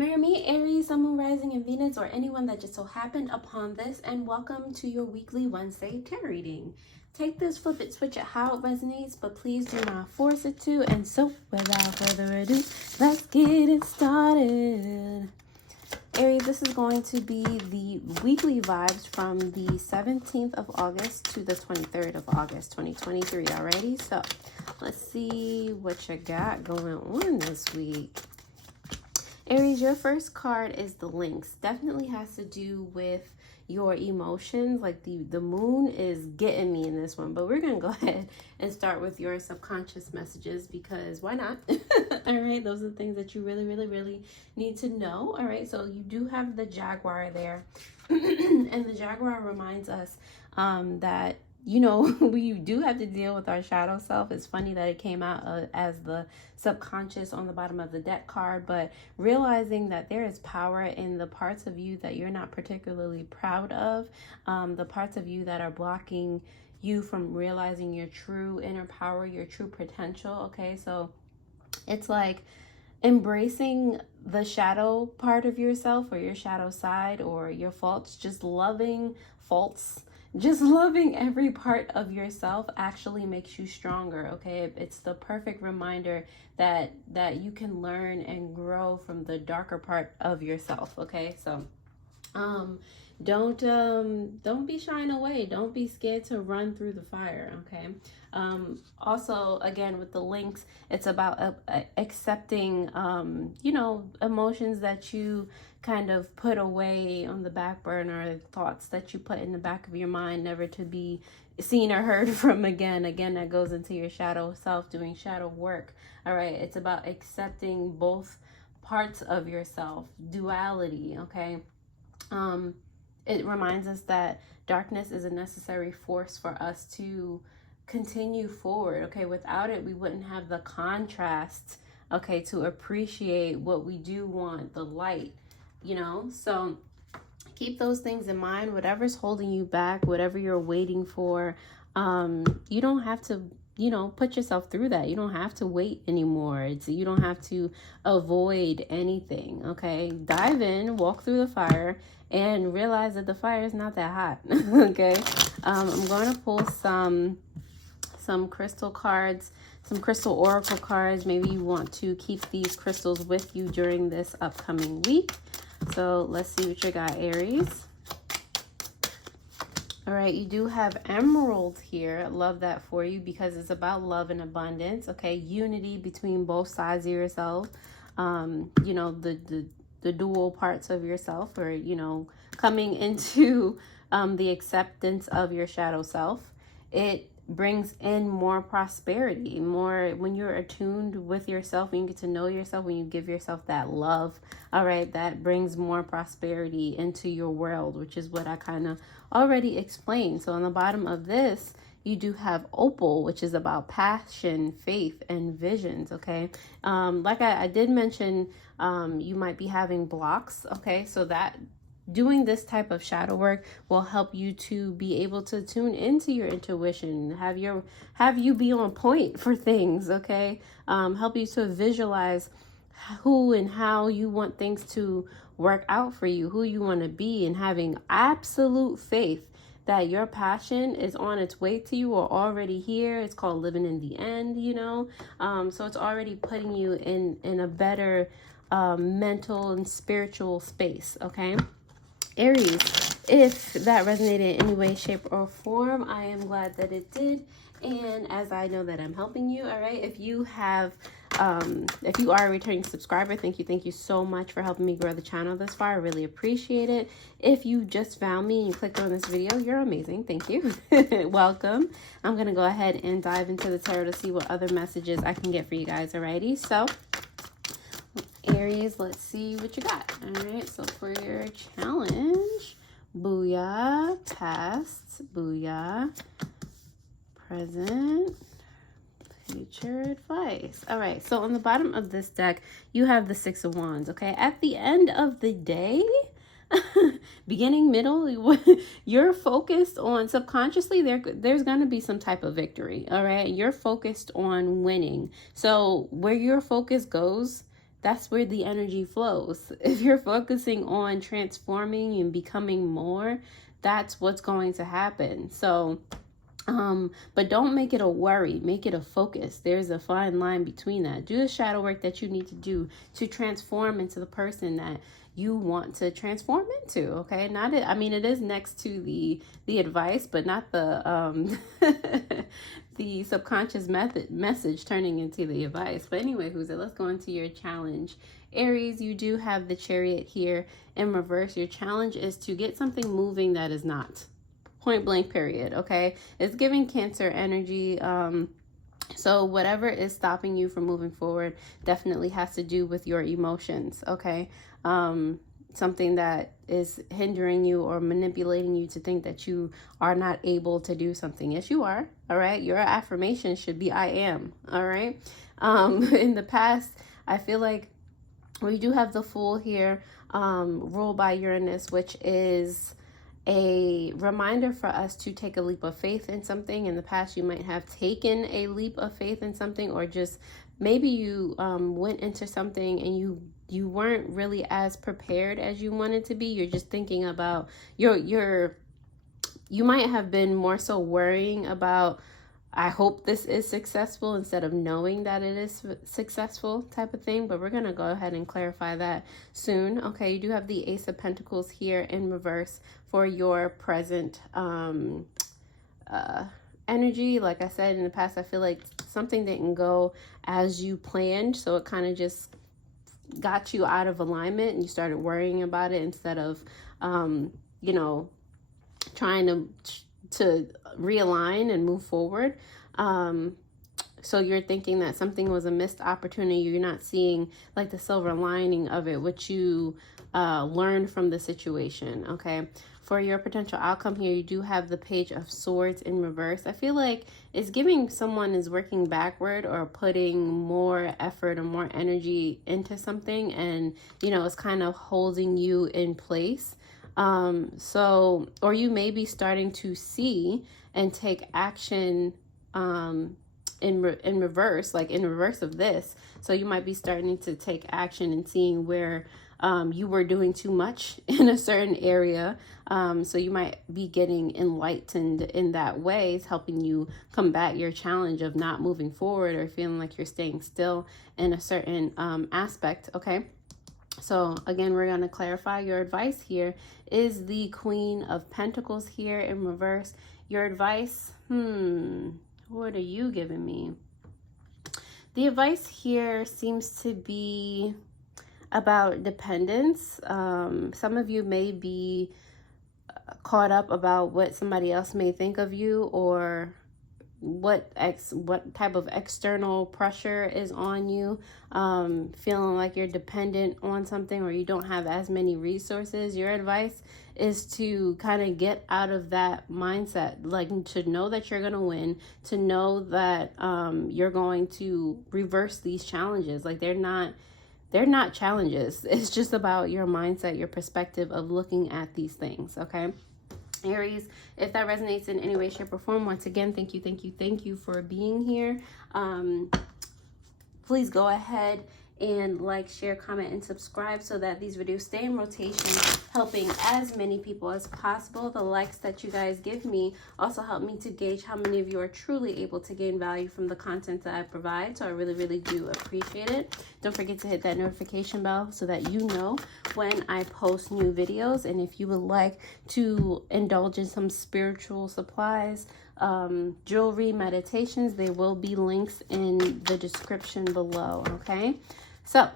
Marry me, Aries, Sun, Moon, Rising, and Venus, or anyone that just so happened upon this, and welcome to your weekly Wednesday tarot reading. Take this, flip it, switch it, how it resonates, but please do not force it to. And so, without further ado, let's get it started. Aries, this is going to be the weekly vibes from the 17th of August to the 23rd of August, 2023. Alrighty, so let's see what you got going on this week. Aries, your first card is the Lynx. Definitely has to do with your emotions. Like the moon is getting me in this one, but we're going to go ahead and start with your subconscious messages because why not? All right, those are the things that you really need to know. All right, so you do have the Jaguar there. And the Jaguar reminds us that, you know, we do have to deal with our shadow self. It's funny that it came out as the subconscious on the bottom of the deck card, but realizing that there is power in the parts of you that you're not particularly proud of, the parts of you that are blocking you from realizing your true inner power, your true potential. Okay, so it's like embracing the shadow part of yourself or your shadow side or your faults, just loving every part of yourself actually makes you stronger. Okay, it's the perfect reminder that you can learn and grow from the darker part of yourself. Okay, so don't be shying away. Don't be scared to run through the fire. Okay. Also, again, with the Lynx, it's about accepting you know, emotions that you kind of put away on the back burner, thoughts that you put in the back of your mind, never to be seen or heard from again. That goes into your shadow self, doing shadow work. All right, it's about accepting both parts of yourself, duality. Okay. It reminds us that darkness is a necessary force for us to continue forward. Okay, without it we wouldn't have the contrast, okay, to appreciate what we do want, the light, you know. So keep those things in mind. Whatever's holding you back, whatever you're waiting for, you don't have to, you know, put yourself through that. You don't have to wait anymore. You don't have to avoid anything. Okay, dive in, walk through the fire, and realize that the fire is not that hot. Okay, I'm going to pull some crystal cards, some crystal oracle cards. Maybe you want to keep these crystals with you during this upcoming week. So let's see what you got, Aries. All right, you do have emerald here. I love that for you because it's about love and abundance. Okay, unity between both sides of yourself. You know, the dual parts of yourself, or, you know, coming into the acceptance of your shadow self. It brings in more prosperity, more when you're attuned with yourself, when you get to know yourself, when you give yourself that love. All right, that brings more prosperity into your world, which is what I kind of already explained. So on the bottom of this, you do have opal, which is about passion, faith, and visions. Okay, like I did mention, you might be having blocks. Okay, so that doing this type of shadow work will help you to be able to tune into your intuition, have you be on point for things. Okay, help you to visualize who and how you want things to work out for you, who you want to be, and having absolute faith that your passion is on its way to you or already here. It's called living in the end, you know. So it's already putting you in a better mental and spiritual space. Okay, Aries, if that resonated in any way, shape, or form, I am glad that it did. And as I know that I'm helping you, all right, if you are a returning subscriber, thank you so much for helping me grow the channel this far. I really appreciate it. If you just found me and you clicked on this video, you're amazing. Thank you. Welcome. I'm going to go ahead and dive into the tarot to see what other messages I can get for you guys. Alrighty, so Aries, let's see what you got. All right, so for your challenge, booyah, past, booyah, present, future advice. All right, so on the bottom of this deck, you have the Six of Wands. Okay, at the end of the day, beginning, middle, you're focused on subconsciously, there's going to be some type of victory. All right, you're focused on winning. So where your focus goes, that's where the energy flows. If you're focusing on transforming and becoming more, that's what's going to happen. So, but don't make it a worry, make it a focus. There's a fine line between that. Do the shadow work that you need to do to transform into the person that you want to transform into. Okay, not it. I mean, it is next to the advice, but not the the subconscious message turning into the advice. But anyway, who's it? Let's go into your challenge. Aries, you do have the Chariot here in reverse. Your challenge is to get something moving that is not. Point blank, period. Okay, it's giving Cancer energy. So whatever is stopping you from moving forward definitely has to do with your emotions. Okay, something that is hindering you or manipulating you to think that you are not able to do something. Yes, you are. All right, your affirmation should be I am. All right. In the past, I feel like we do have the Fool here, ruled by Uranus, which is a reminder for us to take a leap of faith in something. In the past, you might have taken a leap of faith in something, or just maybe you went into something and you weren't really as prepared as you wanted to be. You're just thinking about you might have been more so worrying about, I hope this is successful, instead of knowing that it is successful type of thing. But we're going to go ahead and clarify that soon. Okay, you do have the Ace of Pentacles here in reverse for your present energy. Like I said, in the past, I feel like something didn't go as you planned. So it kind of just got you out of alignment and you started worrying about it instead of, you know, trying to realign and move forward. So you're thinking that something was a missed opportunity. You're not seeing like the silver lining of it, what you learned from the situation. Okay, for your potential outcome here, you do have the Page of Swords in reverse. I feel like it's giving someone is working backward or putting more effort or more energy into something, and you know, it's kind of holding you in place. So, or you may be starting to see and take action in reverse, like in reverse of this. So you might be starting to take action and seeing where you were doing too much in a certain area. So you might be getting enlightened in that way. It's helping you combat your challenge of not moving forward or feeling like you're staying still in a certain aspect. Okay. So again, we're going to clarify your advice here is the Queen of Pentacles here in reverse. Your advice, what are you giving me? The advice here seems to be about dependence. Some of you may be caught up about what somebody else may think of you, or what type of external pressure is on you, feeling like you're dependent on something or you don't have as many resources. Your advice is to kind of get out of that mindset, like to know that you're going to win, to know that you're going to reverse these challenges. Like they're not challenges. It's just about your mindset, your perspective of looking at these things. Okay, Aries, if that resonates in any way, shape, or form, once again, thank you for being here. Please go ahead and like, share, comment, and subscribe so that these videos stay in rotation, helping as many people as possible. The likes that you guys give me also help me to gauge how many of you are truly able to gain value from the content that I provide. So I really, really do appreciate it. Don't forget to hit that notification bell so that you know when I post new videos. And if you would like to indulge in some spiritual supplies, jewelry, meditations, there will be links in the description below. Okay, so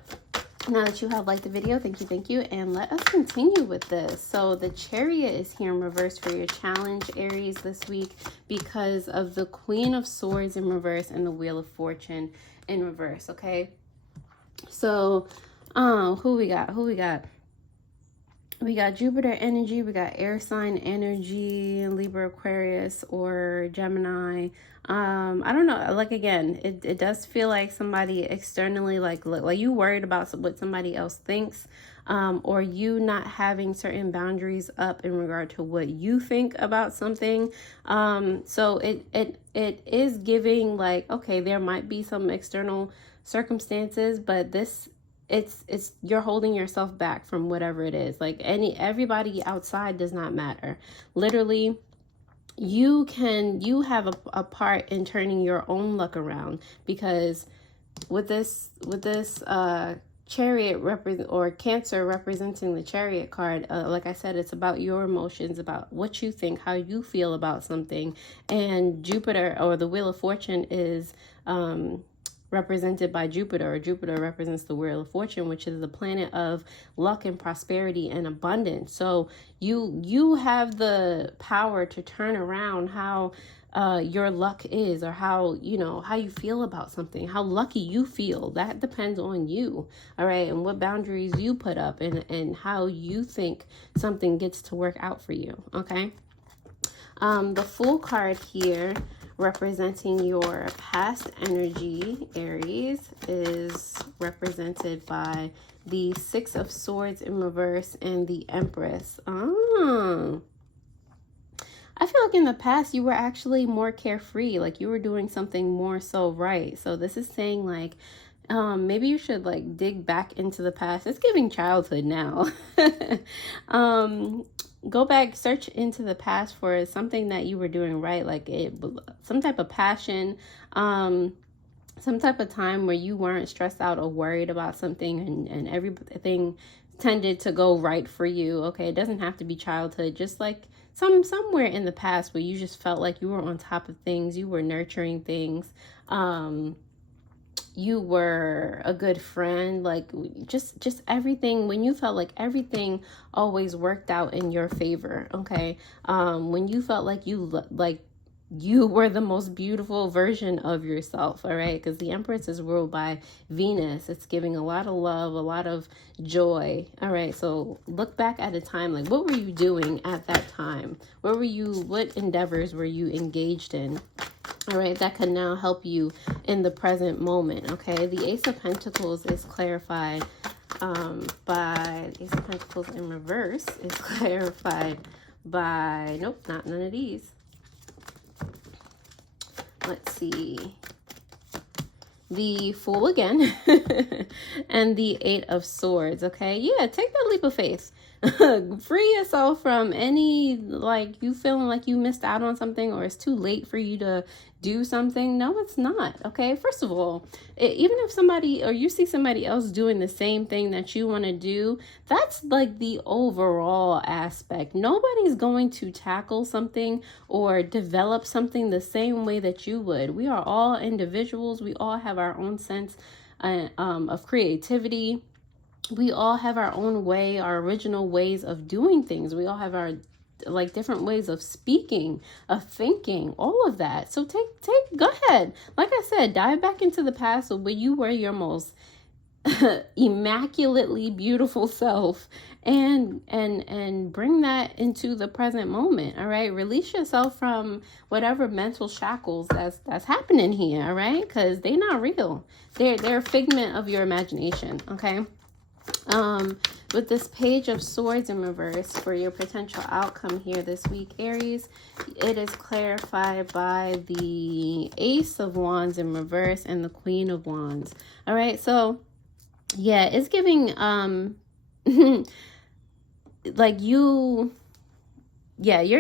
now that you have liked the video, thank you, and let us continue with this. So the Chariot is here in reverse for your challenge, Aries, this week because of the Queen of Swords in reverse and the Wheel of Fortune in reverse. Okay, so who we got? We got Jupiter energy, we got air sign energy, Libra, Aquarius, or Gemini. I don't know, like again, it does feel like somebody externally, like you worried about what somebody else thinks, or you not having certain boundaries up in regard to what you think about something. So it is giving like, okay, there might be some external circumstances, but this it's you're holding yourself back from whatever it is. Like everybody outside does not matter. Literally, you have a part in turning your own luck around, because with this chariot or Cancer representing the chariot card, like I said, it's about your emotions, about what you think, how you feel about something. And Jupiter, or the Wheel of Fortune, is represented by Jupiter, or Jupiter represents the Wheel of Fortune, which is the planet of luck and prosperity and abundance. So you have the power to turn around how your luck is, or how you feel about something, how lucky you feel. That depends on you, all right, and what boundaries you put up, and how you think something gets to work out for you. Okay. The Fool card here, representing your past energy, Aries, is represented by the Six of Swords in reverse and the Empress. I feel like in the past you were actually more carefree, like you were doing something more so right. So this is saying like maybe you should like dig back into the past. It's giving childhood now. Go back, search into the past for something that you were doing right, like some type of passion, some type of time where you weren't stressed out or worried about something, and everything tended to go right for you. Okay, it doesn't have to be childhood, just like somewhere in the past where you just felt like you were on top of things, you were nurturing things, you were a good friend, like just everything, when you felt like everything always worked out in your favor. Okay, when you felt like you were the most beautiful version of yourself. All right, because the Empress is ruled by Venus. It's giving a lot of love, a lot of joy. All right, so look back at a time, like what were you doing at that time? What endeavors were you engaged in? All right, that can now help you in the present moment. Okay, the Ace of Pentacles is clarified by Ace of Pentacles in reverse is clarified by, nope, none of these. Let's see. The Fool again and the Eight of Swords. Okay, yeah, take that leap of faith. Free yourself from any, like, you feeling like you missed out on something, or it's too late for you to do something. No, it's not. Okay, first of all, even if somebody, or you see somebody else doing the same thing that you want to do, that's like the overall aspect. Nobody's going to tackle something or develop something the same way that you would. We are all individuals. We all have our own sense of creativity. We all have our own way, our original ways of doing things. We all have our like different ways of speaking, of thinking, all of that. So go ahead. Like I said, dive back into the past where you were your most immaculately beautiful self, and bring that into the present moment. All right, release yourself from whatever mental shackles that's happening here. All right, because they're not real. They're a figment of your imagination. Okay. With this Page of Swords in reverse for your potential outcome here this week, Aries, it is clarified by the Ace of Wands in reverse and the Queen of Wands. All right, so yeah, it's giving like you're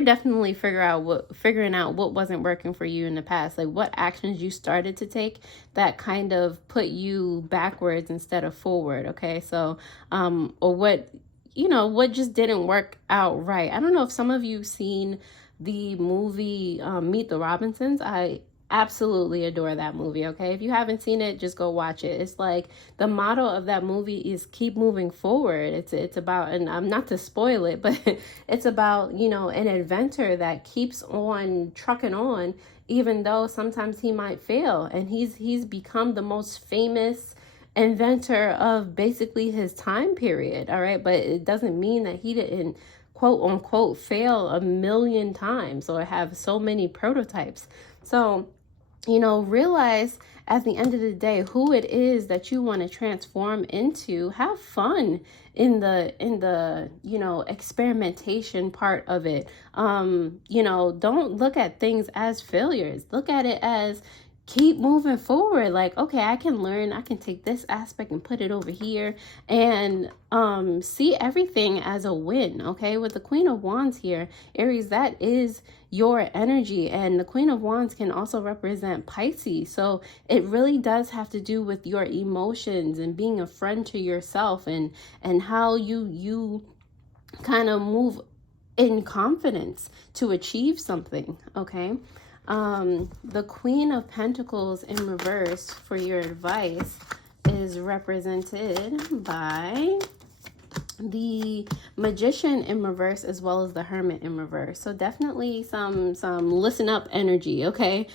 definitely figuring out what wasn't working for you in the past, like what actions you started to take that kind of put you backwards instead of forward. Okay, so or what just didn't work out right. I don't know if some of you seen the movie Meet the Robinsons. I absolutely adore that movie. Okay, if you haven't seen it, just go watch it. It's like the motto of that movie is keep moving forward. It's about, and I'm not to spoil it, but it's about an inventor that keeps on trucking on, even though sometimes he might fail, and he's become the most famous inventor of basically his time period. All right, but it doesn't mean that he didn't quote unquote fail a million times or have so many prototypes. So realize at the end of the day who it is that you want to transform into. Have fun in the experimentation part of it. Don't look at things as failures. Look at it as keep moving forward. Like, okay, I can learn, I can take this aspect and put it over here and see everything as a win. Okay, with the Queen of Wands here, Aries, that is your energy, and the Queen of Wands can also represent Pisces. So it really does have to do with your emotions and being a friend to yourself, and how you kind of move in confidence to achieve something. Okay, the Queen of Pentacles in reverse for your advice is represented by the Magician in reverse, as well as the Hermit in reverse. So definitely some listen up energy. Okay.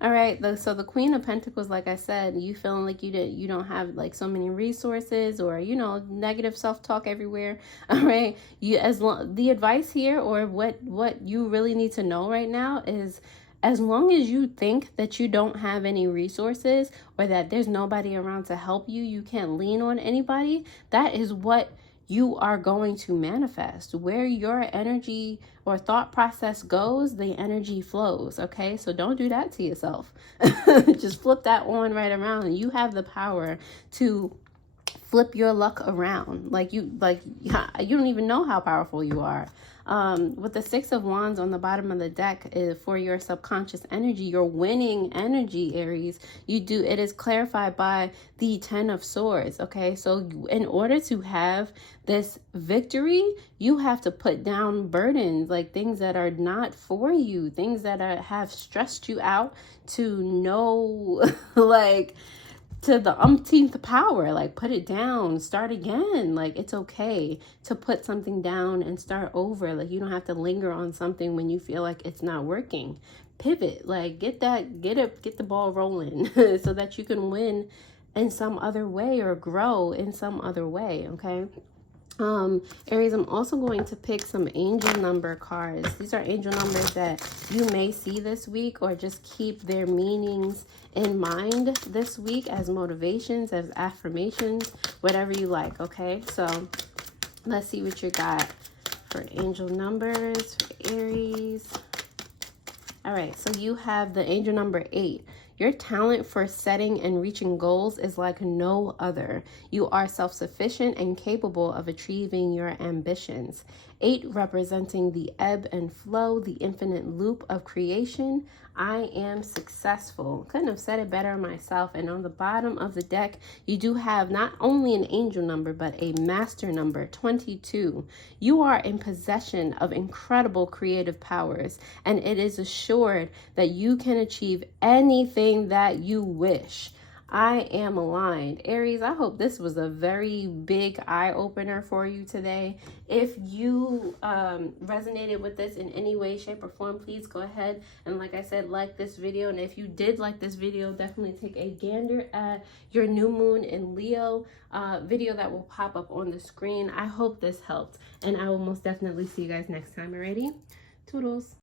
All right, so the Queen of Pentacles, like I said, you feeling like you don't have like so many resources, or negative self-talk everywhere. All right, the advice here, or what you really need to know right now is, as long as you think that you don't have any resources, or that there's nobody around to help you, you can't lean on anybody, that is what you are going to manifest. Where your energy or thought process goes, the energy flows. Okay, so don't do that to yourself. Just flip that on right around. You have the power to flip your luck around. You don't even know how powerful you are. With the Six of Wands on the bottom of the deck for your subconscious energy, your winning energy, Aries, it is clarified by the Ten of Swords. Okay, so in order to have this victory, you have to put down burdens, like things that are not for you, things that have stressed you out to no like to the umpteenth power. Like, put it down, start again. Like, it's okay to put something down and start over. Like, you don't have to linger on something when you feel like it's not working. Pivot, like get the ball rolling so that you can win in some other way, or grow in some other way. Okay, Aries, I'm also going to pick some angel number cards. These are angel numbers that you may see this week, or just keep their meanings in mind this week as motivations, as affirmations, whatever you like. Okay, so let's see what you got for angel numbers for Aries. All right, so you have the angel number 8. Your talent for setting and reaching goals is like no other. You are self-sufficient and capable of achieving your ambitions. 8 representing the ebb and flow, the infinite loop of creation. I am successful. Couldn't have said it better myself. And on the bottom of the deck, you do have not only an angel number, but a master number, 22. You are in possession of incredible creative powers, and it is assured that you can achieve anything that you wish. I am aligned. Aries, I hope this was a very big eye-opener for you today. If you resonated with this in any way, shape, or form, please go ahead and, like I said, like this video. And if you did like this video, definitely take a gander at your new moon in Leo video that will pop up on the screen. I hope this helped, and I will most definitely see you guys next time. Alrighty? Toodles.